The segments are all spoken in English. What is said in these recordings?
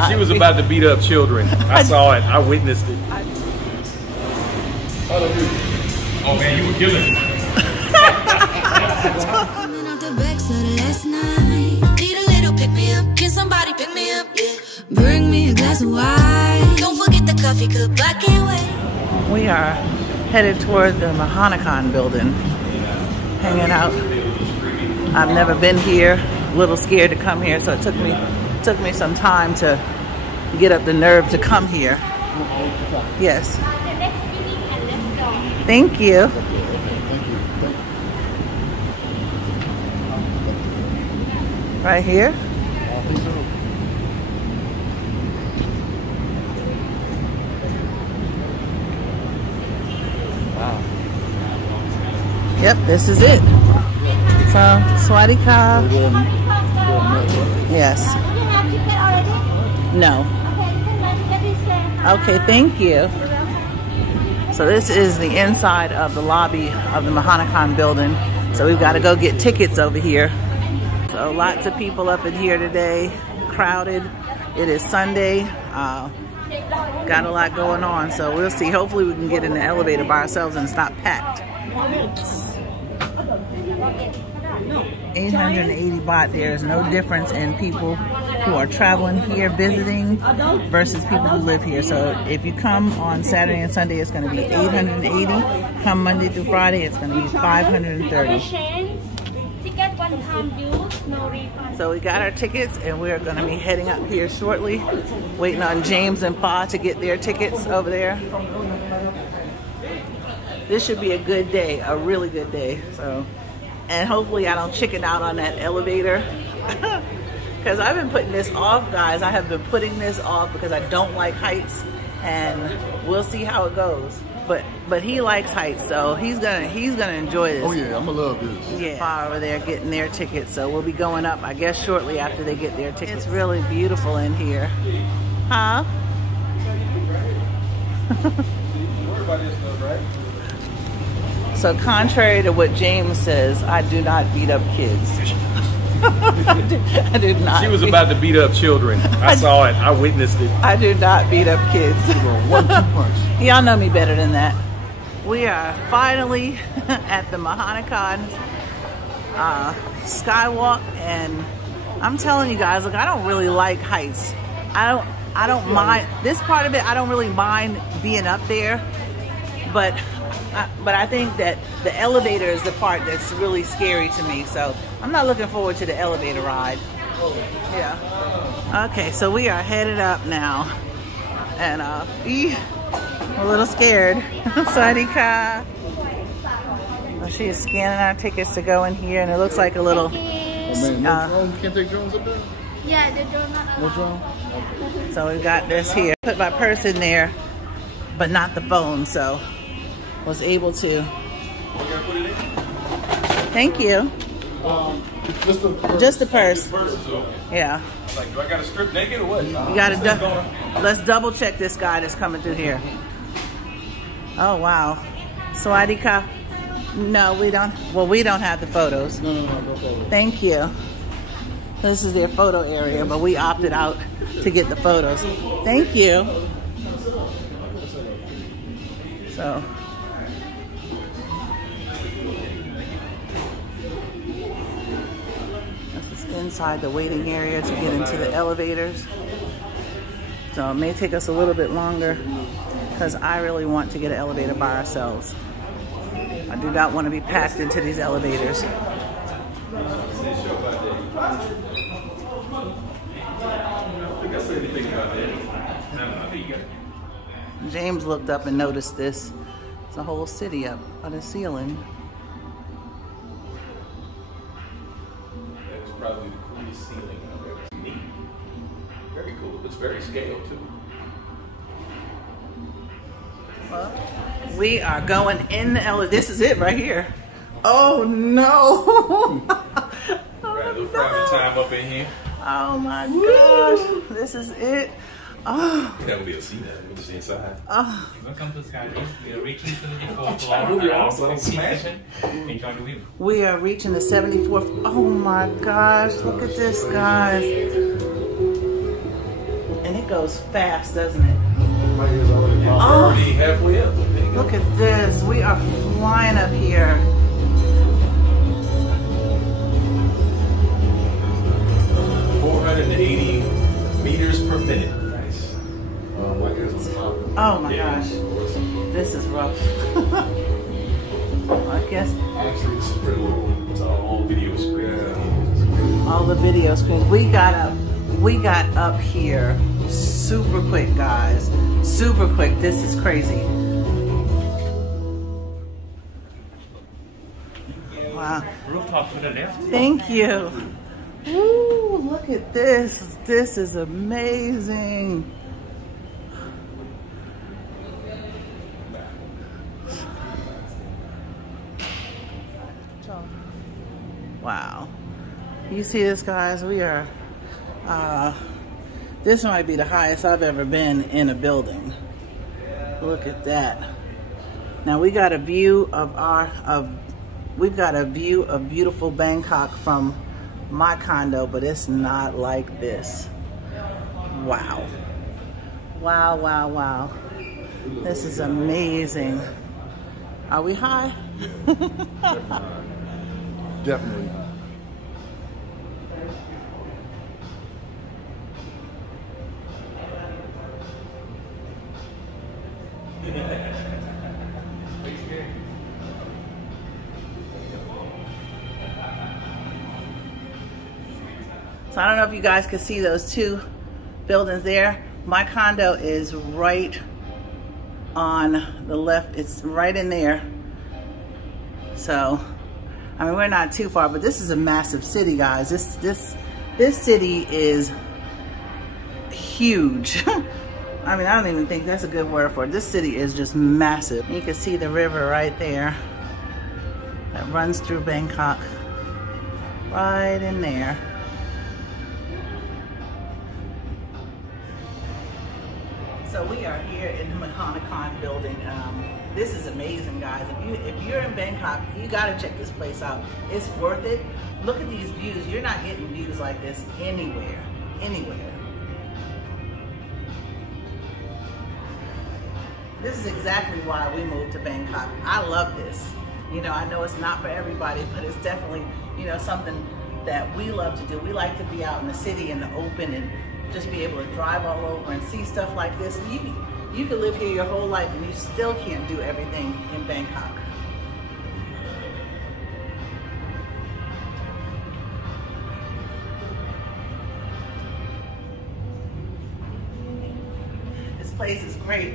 not. She was about to beat up children. I saw it. I witnessed it. Oh man, you were killing me. Coming out the backside of last night. Need a little pick me up. Can somebody pick me up? Yeah. Bring me a glass of wine. Don't forget the coffee cup. I can't wait. We are headed toward the Mahanakan building. Hanging out. I've never been here. A little scared to come here, so it took me some time to get up the nerve to come here. Yes. Thank you. Right here. Wow. Yep, this is it. So, Swadika. Yes. No. Okay, thank you. So this is the inside of the lobby of the Mahanakan building. So we've got to go get tickets over here. So lots of people up in here today, crowded. It is Sunday. Got a lot going on. So we'll see. Hopefully we can get in the elevator by ourselves and it's not packed. 880 baht. There's no difference in people who are traveling here visiting versus people who live here. So if you come on Saturday and Sunday, it's going to be 880. Come Monday through Friday, it's going to be 530. So we got our tickets and we're going to be heading up here shortly, waiting on James and Pa to get their tickets over there. This should be a good day, a really good day. So, and hopefully I don't chicken out on that elevator. Because I've been putting this off, guys. I have been putting this off because I don't like heights, and we'll see how it goes. But he likes heights, so he's gonna enjoy this. Oh yeah, I'm gonna love this. Yeah, far over there getting their tickets, so we'll be going up, I guess, shortly after they get their tickets. It's really beautiful in here, huh? So contrary to what James says, I do not beat up kids. I do not. She was about to beat up children. I saw it. I witnessed it. I do not beat up kids. 1-2 punch. Y'all know me better than that. We are finally at the Mahanakan skywalk, and I'm telling you guys, look, I don't really like heights. I don't mind this part of it. I don't really mind being up there, but I think that the elevator is the part that's really scary to me. So I'm not looking forward to the elevator ride. Yeah. Okay, so we are headed up now, and a little scared. Sadika. Well, she is scanning our tickets to go in here, and it looks like a little. Oh man, no drone? Can't take drones up there? Yeah, the drone not allowed. No drone? Okay. So we've got this here. Put my purse in there, but not the phone, so was able to. Thank you. Just the purse. Yeah. Like, do I got to strip naked or what? You gotta let's double check this guy that's coming through here. Oh wow. Swadika. No, we don't. Well, we don't have the photos. No photos. Thank you. This is their photo area, but we opted out to get the photos. Thank you. So. This is inside the waiting area to get into the elevators. So it may take us a little bit longer because I really want to get an elevator by ourselves. I do not want to be packed into these elevators. James looked up and noticed this. It's a whole city up on the ceiling. That is probably the coolest ceiling I've ever seen. Very cool. It's very scaled too. Well, we are going in the elevator. This is it right here. Oh no! Right, a little private time up in here. Oh my gosh! This is it. Oh. That would be a seat. That would be inside. Oh. Welcome to Skyline. We are reaching 74th floor. Enjoy the view. We are reaching the 74th. Oh my gosh! Look at this, guys. And goes fast, doesn't it? My ears already popped. Oh. Already halfway up. There you go. Look at this. We are flying up here. 480 meters per minute. Nice. My ears are popping. Oh my Yeah. gosh. This is rough. I guess Actually, this is pretty cool. It's all video screen. all the video screens. We got up here super quick, guys. Super quick. This is crazy. Wow. Rooftop to the left. Thank you. Woo, look at this. This is amazing. Wow. You see this, guys? We are, this might be the highest I've ever been in a building. Look at that. Now we got a view of we've got a view of beautiful Bangkok from my condo, but it's not like this. Wow. Wow, wow, wow. This is amazing. Are we high? Definitely. So I don't know if you guys can see those two buildings there. My condo is right on the left. It's right in there. So, I mean, we're not too far, but this is a massive city, guys. This city is huge. I mean, I don't even think that's a good word for it. This city is just massive. You can see the river right there that runs through Bangkok. Right in there. So we are here in the Mahanakan building. This is amazing, guys. If you're in Bangkok, you gotta check this place out. It's worth it. Look at these views. You're not getting views like this anywhere. This is exactly why we moved to Bangkok. I love this. You know, I know it's not for everybody, but it's definitely, you know, something that we love to do. We like to be out in the city in the open and just be able to drive all over and see stuff like this. You could live here your whole life and you still can't do everything in Bangkok. This place is great.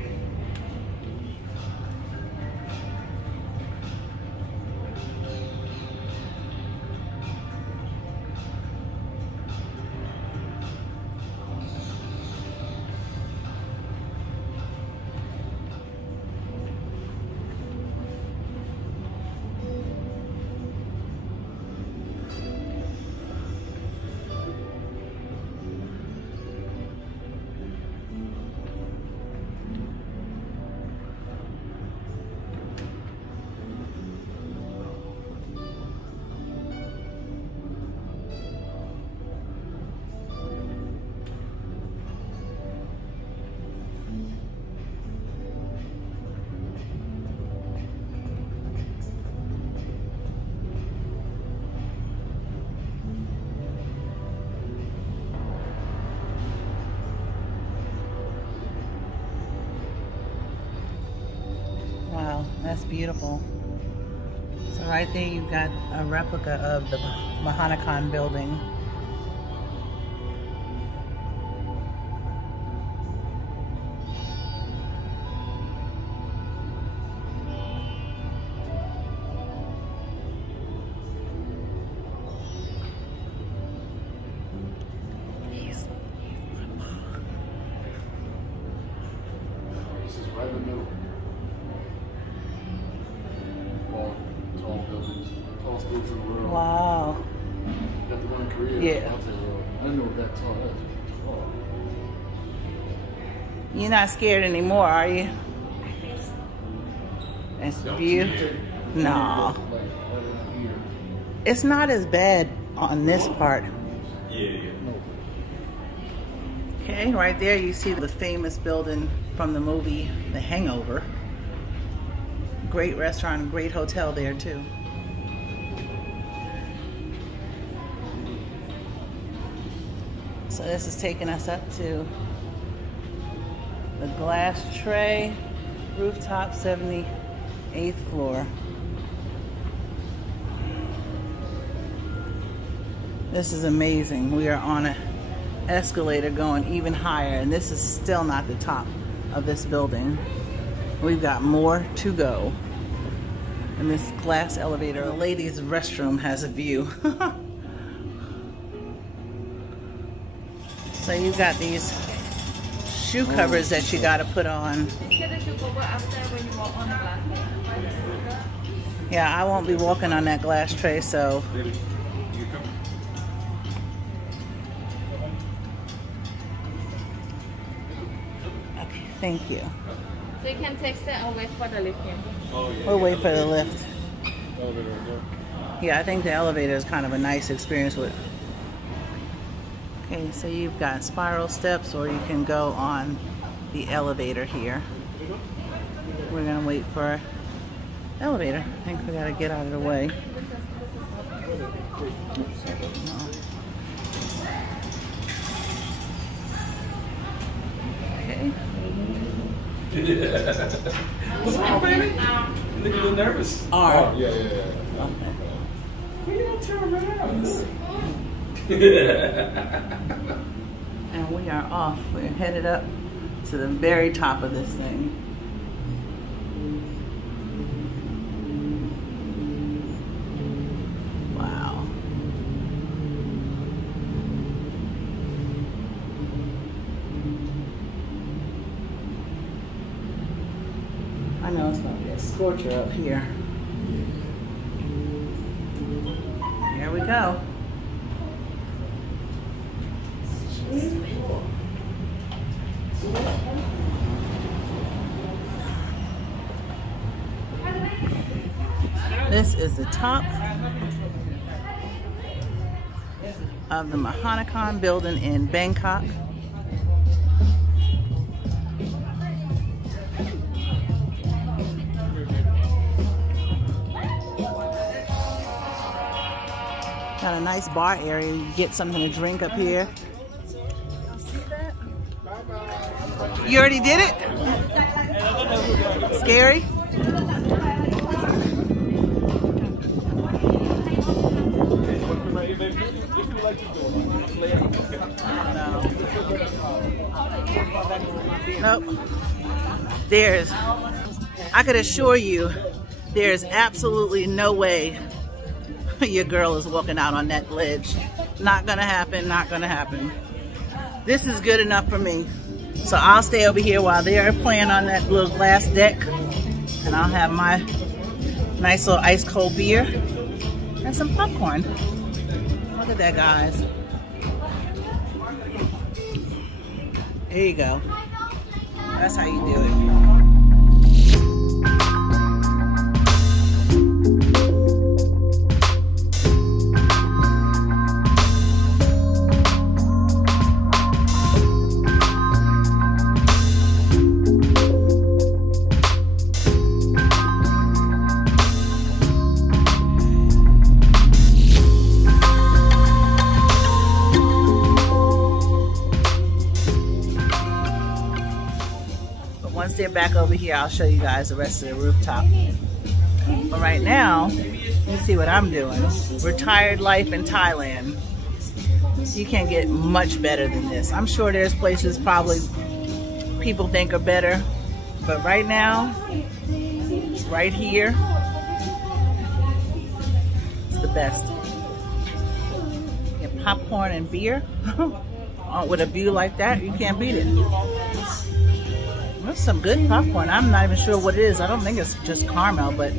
Wow, that's beautiful. So right there you've got a replica of the Mahanakan building. This is right in the middle. Tall buildings, tallest buildings in the world. Wow. You got the one in Korea. Yeah. I'll tell you what, I didn't know it that tall. That's tall. You're not scared anymore, are you? It's beautiful. No. Like, right around here. It's not as bad on this part. Yeah. No. Okay. Okay, right there you see the famous building from the movie The Hangover. Great restaurant and great hotel there too. So this is taking us up to the Glass Tray rooftop, 78th floor. This is amazing. We are on an escalator going even higher, and this is still not the top of this building. We've got more to go. And this glass elevator, a ladies' restroom, has a view. So you've got these shoe covers that you got to put on. Yeah, I won't be walking on that glass tray, so. Okay, thank you. So you can text it and wait for the lift. We'll wait for the lift. Yeah, I think the elevator is kind of a nice experience with. Okay, so you've got spiral steps, or you can go on the elevator here. We're gonna wait for elevator. I think we gotta get out of the way. Okay. What's wrong, baby? You look a little nervous. R. Yeah. Okay. You don't turn around. And we are off. We're headed up to the very top of this thing. Wow. I know it's going to be a scorcher up here. Here we go. This is the top of the Mahanakan building in Bangkok. Got a nice bar area. You get something to drink up here. You already did it? Scary? Nope. I could assure you, there's absolutely no way your girl is walking out on that ledge. Not gonna happen, not gonna happen. This is good enough for me. So I'll stay over here while they're playing on that little glass deck, and I'll have my nice little ice cold beer and some popcorn. Look at that, guys. There you go. That's how you do it. Once they're back over here, I'll show you guys the rest of the rooftop. But right now, you see what I'm doing. Retired life in Thailand. You can't get much better than this. I'm sure there's places probably people think are better, but right now, right here, it's the best. Get popcorn and beer with a view like that, you can't beat it. That's some good popcorn. I'm not even sure what it is. I don't think it's just caramel, but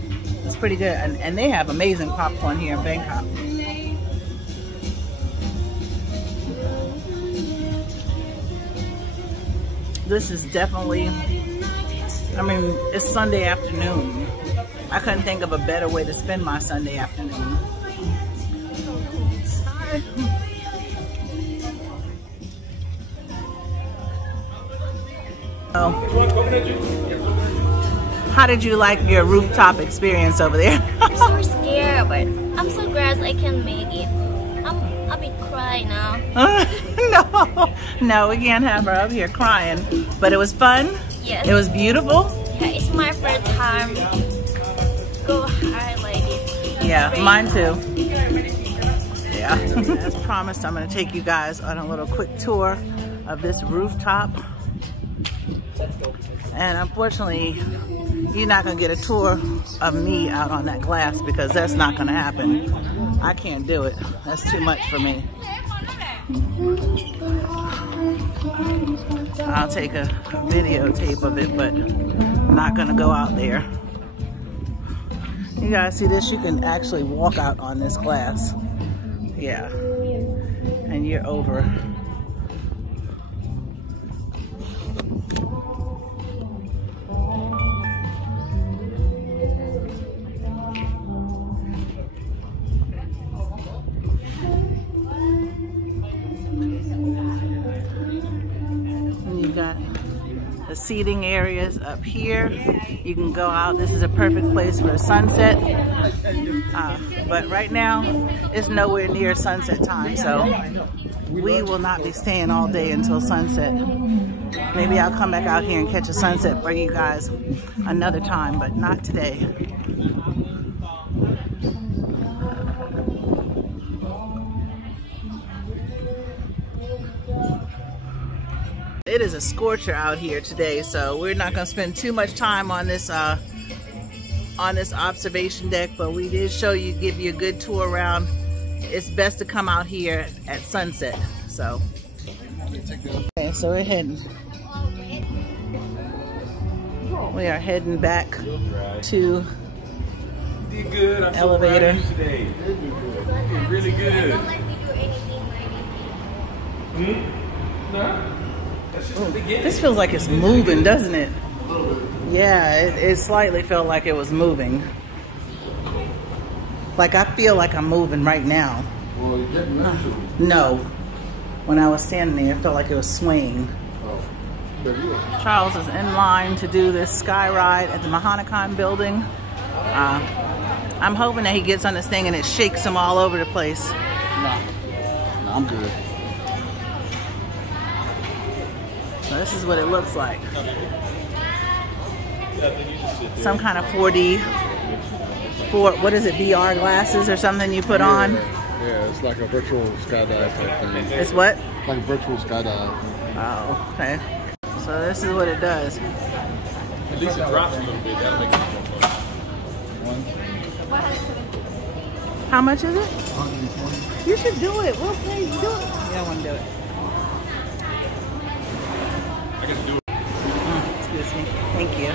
it's pretty good. And they have amazing popcorn here in Bangkok. This is definitely, I mean, it's Sunday afternoon. I couldn't think of a better way to spend my Sunday afternoon. Oh. How did you like your rooftop experience over there? I'm so scared, but I'm so glad I can make it. I'm a bit cry now. No, we can't have her up here crying. But it was fun? Yes. It was beautiful? Yeah, it's my first time go high like this. Yeah, mine too. Yeah. As promised, I'm going to take you guys on a little quick tour of this rooftop. And unfortunately, you're not going to get a tour of me out on that glass because that's not going to happen. I can't do it. That's too much for me. I'll take a videotape of it, but I'm not going to go out there. You guys see this? You can actually walk out on this glass. Yeah. And you're over. Got the seating areas up here. You can go out. This is a perfect place for a sunset. But right now, it's nowhere near sunset time, so we will not be staying all day until sunset. Maybe I'll come back out here and catch a sunset for you guys another time, but not today. It is a scorcher out here today, so we're not going to spend too much time on this observation deck, but we did show you, give you a good tour around. It's best to come out here at sunset. So, okay, so we're heading. We are heading back to the elevator. Today. Really good. No? This feels like it's moving, doesn't it? Yeah, it slightly felt like it was moving. Like I feel like I'm moving right now. Well, you didn't mention. No. When I was standing there, it felt like it was swaying. Oh. Charles is in line to do this sky ride at the Mahanakan building. I'm hoping that he gets on this thing and it shakes him all over the place. No, I'm good. So this is what it looks like. Some kind of 4D, what is it, VR glasses or something you put on? Yeah, it's like a virtual skydive type thing. It's what? Like a virtual skydive. Oh, okay. So this is what it does. At least it drops a little bit. That'll make it more fun. How much is it? 120. You should do it. We'll pay you. Do it. Yeah, I want to do it. I got to do it. Excuse me. Thank you.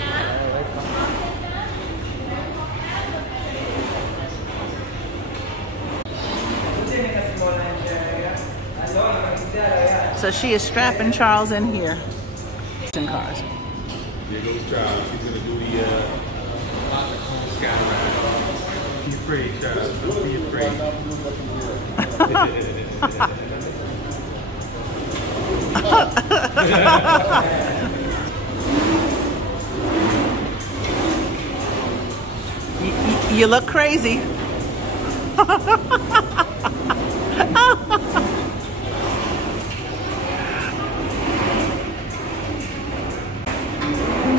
So she is strapping Charles in here. In cars. There goes Charles. He's going to do the sky ride. Be afraid, Charles. Don't be afraid. You look crazy.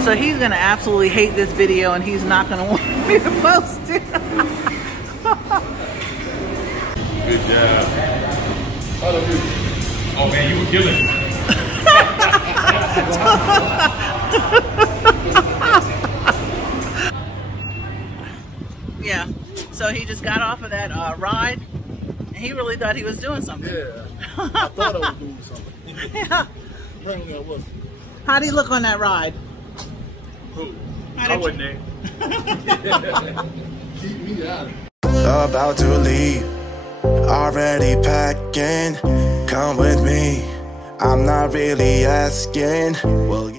So he's gonna absolutely hate this video and he's not gonna want me to post it. Good job. Oh man, you were killing it. Yeah, so he just got off of that ride and he really thought he was doing something. Yeah, I thought I was doing something. Yeah. Apparently I wasn't. How'd he look on that ride? Who? I wasn't there. Keep me out. About to leave, already packing. Come with me, I'm not really asking. Well,